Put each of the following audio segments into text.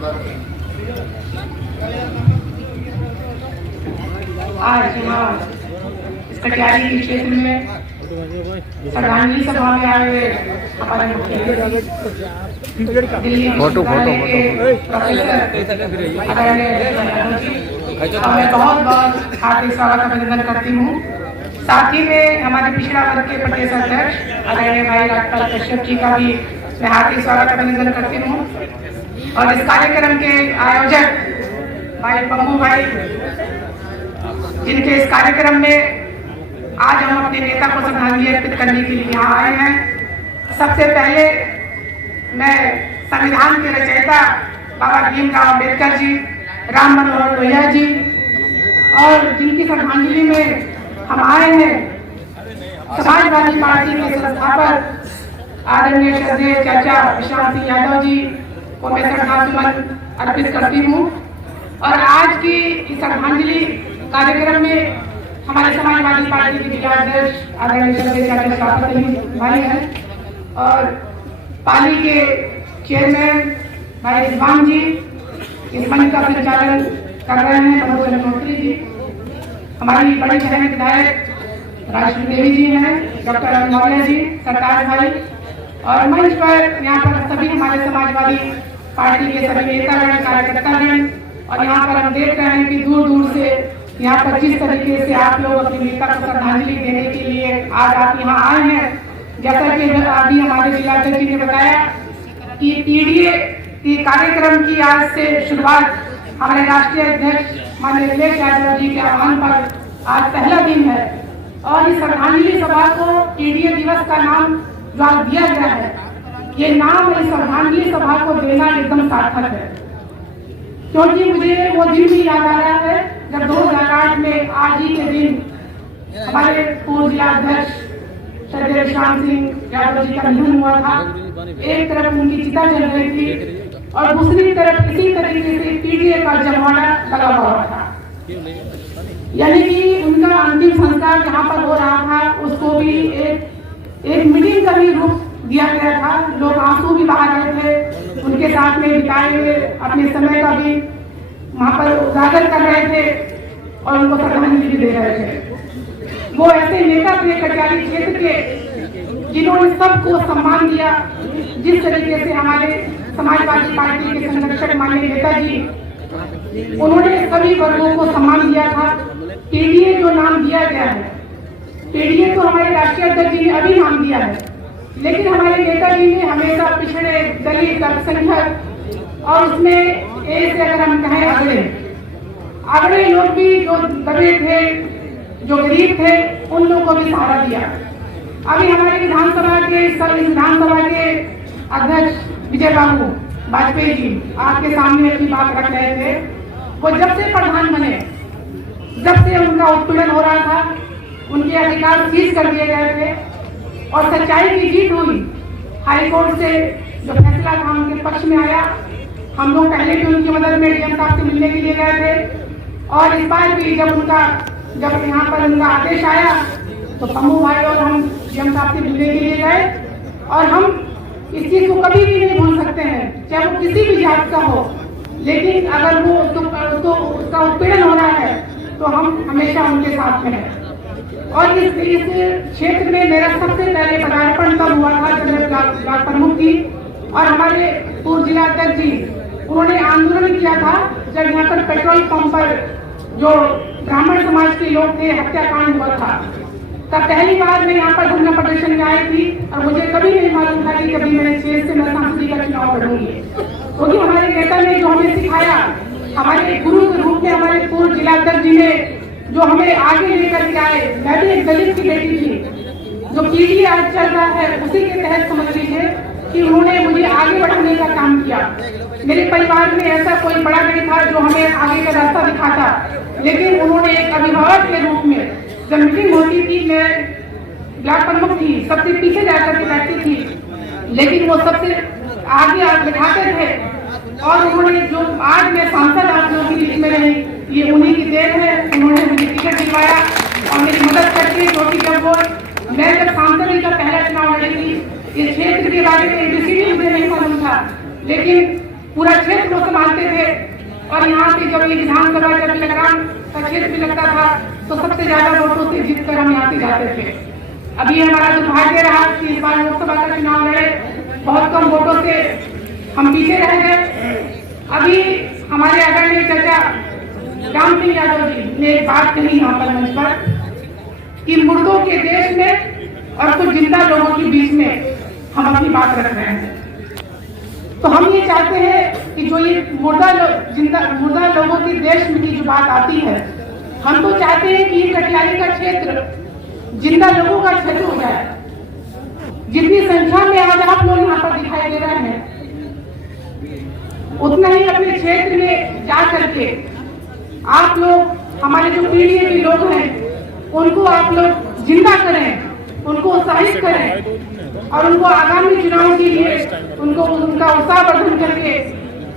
आज यहाँ इस कटियारी के क्षेत्र में श्रद्धांजलि सभा में आए हुए हमारे मुख्यमंत्री दिल्ली विश्वविद्यालय के प्रोफेसर मैं बहुत बहुत हार्दिक स्वागत अभिनंदन करती हूँ। साथ ही में हमारे पिछड़ा वर्ग के प्रदेश अध्यक्ष आदरणीय भाई डॉक्टर कश्यप जी का भी मैं हार्दिक स्वागत अभिनंदन करती हूँ। और इस कार्यक्रम के आयोजक भाई पम्मू भाई, जिनके इस कार्यक्रम में आज हम अपने नेता को श्रद्धांजलि अर्पित करने के लिए यहाँ आए हैं। सबसे पहले मैं संविधान के रचयिता बाबा भीमराव अम्बेडकर जी, राम मनोहर लोहिया जी और जिनकी श्रद्धांजलि में हम आए हैं, समाजवादी पार्टी के संस्थापक आदरणीय श्रद्धेय चाचा विश्राम सिंह यादव जी को मैं श्रद्धासुमन अर्पित करती हूँ। और आज की इस श्रद्धांजलि कार्यक्रम में हमारे समाजवादी पार्टी के जिलाध्यक्ष आदरणीय श्रद्धेय चाचा विश्राम भाई हैं और पाली के चेयरमैन भाई रिजवान जी इस मंच का संचालन कर रहे हैं, मनोज चौधरी जी, हमारी बड़ी बहन विधायक राजश्री देवी जी हैं, डॉक्टर अनिल जी, सरदार भाई और मंच पर यहाँ पर सभी हमारे समाजवादी पार्टी के सभी नेतागण, कार्यकर्तागण। और यहाँ पर हम देख रहे हैं कि दूर दूर से यहाँ पर जिस तरीके से आप लोग अपने नेता को श्रद्धांजलि देने के लिए आज आप यहाँ आए हैं। जैसा कि अभी हमारे जिलाध्यक्ष जी ने बताया कि पीडीए की कार्यक्रम की आज से शुरुआत हमारे राष्ट्रीय अध्यक्ष माननीय अखिलेश यादव जी के आह्वान पर आज पहला दिन है। और इस श्रद्धांजलि सभा को पीडीए दिवस का नाम जो आज दिया गया है, ये नाम इस श्रद्धांजलि सभा को देना एकदम सार्थक है, क्योंकि मुझे वो दिन भी याद आ रहा है जब 2008 में आज ही के दिन हमारे पूर्व जिलाध्यक्ष श्रद्धेय विश्राम सिंह यादव जी का निधन हुआ था। एक तरफ उनकी चिता जल रही थी और दूसरी तरफ इसी तरीके से पीडीए का जमाना लगा हुआ था, यानी कि उनका अंतिम संस्कार जहाँ पर हो रहा था उसको भी एक मीटिंग का भी रूप दिया गया था। लोग आंसू भी बहा रहे थे, उनके साथ में बिताए हुए अपने समय का भी वहाँ पर उजागर कर रहे थे और उनको श्रद्धांजलि भी दे रहे थे। वो ऐसे नेता थे कटियारी क्षेत्र के जिन्होंने सबको सम्मान दिया। जिस तरीके से हमारे समाजवादी पार्टी के संरक्षक माननीय नेताजी, उन्होंने सभी वर्गों को सम्मान दिया था। पीडीए जो नाम दिया गया है, पीडीए तो हमारे राष्ट्रीय अध्यक्ष जी ने अभी नाम दिया है, लेकिन हमारे नेताजी ने हमेशा पिछड़े, दलित, अल्पसंख्यक और उसमें एक से अगर हम कहें अगड़े लोग भी जो दबे थे, जो गरीब थे, उन लोगों को भी सहारा दिया। अभी हमारे विधानसभा के अध्यक्ष विजय बाबू वाजपेयी जी आपके सामने अपनी बात रख रहे थे। वो जब से प्रधान बने, जब से उनका उत्पीड़न हो रहा था, उनके अधिकार सीज कर दिए गए थे और सच्चाई की जीत हुई। हाई कोर्ट से जो फैसला था उनके पक्ष में आया। हम लोग पहले भी उनकी मदद में डीएम साहब से मिलने के लिए गए थे और इस बार भी जब यहाँ पर उनका आदेश आया तो पम्मू भाई और हम डीएम साहब से मिलने के लिए गए। और हम इस चीज को कभी भी नहीं भूल सकते हैं, चाहे वो किसी भी जात का हो, लेकिन अगर वो उसका उत्पीड़न हो रहा है तो हम हमेशा उनके साथ में हैं। और इस क्षेत्र में मेरा सबसे पहले पदार्पण तब हुआ था जब ब्लॉक प्रमुख थी और हमारे पूर्व जिलाध्यक्ष जी, उन्होंने आंदोलन किया था जब यहाँ पर पेट्रोल पंप पर जो ब्राह्मण समाज के लोग थे हत्याकांड हुआ था। तब पहली बार मैं यहाँ पर धरना प्रदर्शन में आई थी और मुझे कभी नहीं मालूम था कि कभी मेरे क्षेत्र से मैं सांसद का चुनाव लड़ूंगी, क्योंकि हमारे नेता ने जो हमें सिखाया, हमारे गुरु के रूप में हमारे पूर्व जिलाध्यक्ष जी ने जो हमें आगे लेकर के आए। मैं भी एक दलित की बेटी थी, जो पीढ़ी आज चल रहा है उसी के तहत समझ लीजिए कि उन्होंने मुझे आगे बढ़ाने का काम किया। मेरे परिवार में ऐसा कोई बड़ा नहीं था जो हमें आगे का रास्ता दिखाता, लेकिन उन्होंने एक अभिभावक के रूप में, जब मीटिंग होती थी मैं ब्लॉक प्रमुख थी, सबसे पीछे जाकर के बैठती थी, लेकिन वो सबसे आगे बिठाते थे। और उन्होंने जो आज मैं सांसद आप लोगों के बीच में रही, ये उन्हीं की देन है। उन्होंने मुझे टिकट दिलवाया और मेरी मदद करके, क्योंकि जब सांसद का पहला चुनाव लड़ी थी, इस क्षेत्र के बारे में एबीसीडी मुझे नहीं मालूम था, लेकिन पूरा क्षेत्र को संभालते थे। और यहाँ से जब ये विधानसभा जब इलेक्ट्रॉन का क्षेत्र भी लगता था तो सबसे ज्यादा वोटों से जीतकर हम यहाँ से जाते थे। अभी हमारा दुर्भाग्य रहा कि इस बार लोकसभा का चुनाव लड़े, बहुत कम वोटों से हम पीछे रह गए। अभी हमारे आदरणीय चाचा राम सिंह यादव जी ने एक बात कही यहाँ पर मंच पर कि मुर्दों के देश में और कुछ जिंदा लोगों के बीच में हम अपनी बात रख रहे हैं। तो हम ये चाहते हैं कि जो ये मुर्दा लोगों के देश में की जो बात आती है, हम तो चाहते हैं कि ये कटिहार का क्षेत्र जिंदा लोगों का क्षेत्र हो जाए। जितनी संख्या में आज आप लोग यहाँ पर दिखाई दे रहे हैं, उतना ही अपने क्षेत्र में जा करके आप लोग, हमारे जो पीढ़ी के लोग हैं, उनको आप लोग जिंदा करें, उनको उत्साहित करें और उनको आगामी चुनाव के लिए उनको उनका उत्साह वर्धन करके,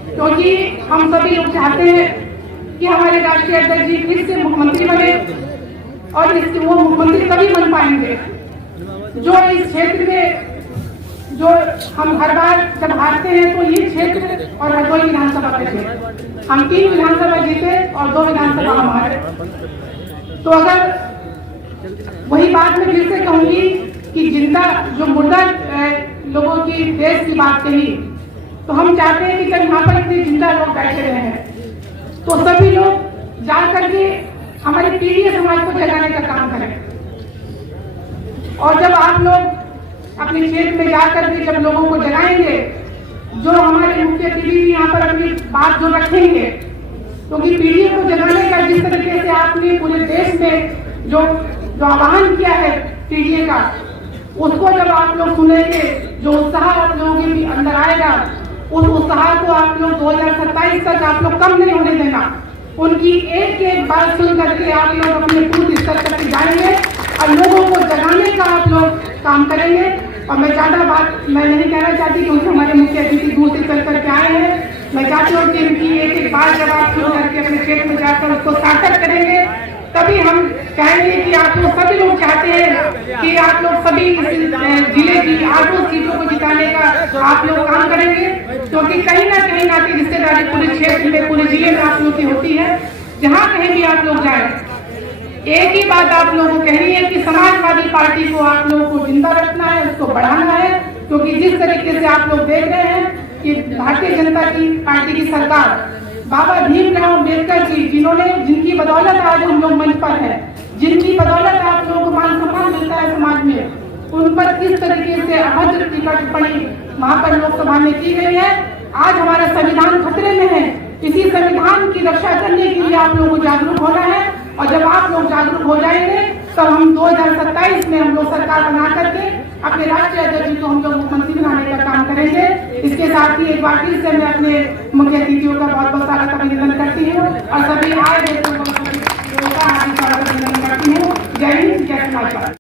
क्योंकि हम सभी लोग चाहते हैं कि हमारे राष्ट्रीय अध्यक्ष जी फिर से मुख्यमंत्री बने। और वो मुख्यमंत्री तभी बन पाएंगे जो इस क्षेत्र में, जो हम हर बार जब हारते हैं तो ये क्षेत्र और हरदोई विधानसभा पे थे, हम 3 विधानसभा जीते और 2 विधानसभा हम हारे। तो अगर वही बात मैं फिर से कहूंगी कि जिंदा जो मुर्दा लोगों की देश की बात कही, तो हम चाहते हैं कि जब यहाँ पर इतने जिंदा लोग बैठे रहे हैं तो सभी लोग जा करके हमारे पीढ़ी समाज को जगाने का काम करें। और जब आप लोग अपने क्षेत्र में जाकर के जब लोगों को जगाएंगे, जो हमारे मुख्य अतिथि यहाँ पर अपनी बात जो रखेंगे, क्योंकि पीढ़ी को जगाने का जिस तरीके से आपने पूरे देश में जो आह्वान किया है पीढ़ी का, उसको जब आप लोग सुनेंगे, जो उत्साह आप लोगों के अंदर आएगा, उस उत्साह को आप लोग 2027 तक आप लोग कम नहीं होने देना। उनकी एक एक बात सुन करके आप लोग अपने बूथ स्तर तक जाएंगे और लोगों को जगाने का आप लोग काम करेंगे। और मैं ज्यादा बात मैं नहीं कहना चाहती क्योंकि हमारे मुख्य अतिथि दूर से चल करके आए हैं। मैं चाहती हूँ कि उनकी एक एक बात जब आप सुन करके अपने क्षेत्र में जाकर उसको सार्थक करेंगे, तभी हम कहेंगे कि आप लोग सभी लोग चाहते हैं कि आप लोग सभी जिले की 8 सीटों को जिताने का आप लोग काम करेंगे, क्योंकि कहीं ना कहीं आपकी रिश्तेदारी पूरे क्षेत्र में, पूरे जिले में आप लोग की होती है। जहाँ कहीं भी आप लोग जाए, एक ही बात आप लोगों को कहनी है कि समाजवादी पार्टी को आप लोगों को जिंदा रखना है, उसको बढ़ाना है। क्योंकि जिस तरीके से आप लोग देख रहे हैं कि भारतीय जनता की पार्टी की सरकार, बाबा भीमराव अम्बेडकर जी, जिनकी बदौलत आज हम लोग मंच पर हैं, जिनकी बदौलत आप लोगों को मान सम्मान मिलता है समाज में, उन पर किस तरीके से अभद्र टिप्पणी वहां पर लोकसभा में की गई है। आज हमारा संविधान खतरे में है। इसी संविधान की रक्षा करने के लिए आप लोगों को जागरूक होना है। और जब आप लोग जागरूक हो जाएंगे तो हम 2027 में हम लोग सरकार बना करके अपने राष्ट्रीय अध्यक्ष को हम लोग मुख्यमंत्री बनाने का काम करेंगे। इसके साथ ही एक बार फिर से मैं अपने मुख्य अतिथियों का बहुत बहुत स्वागत अभिनंदन करती हूँ और सभी आए देशों का स्वागत अभिनंदन करती हूँ। जय हिंद, जय समाजवाद।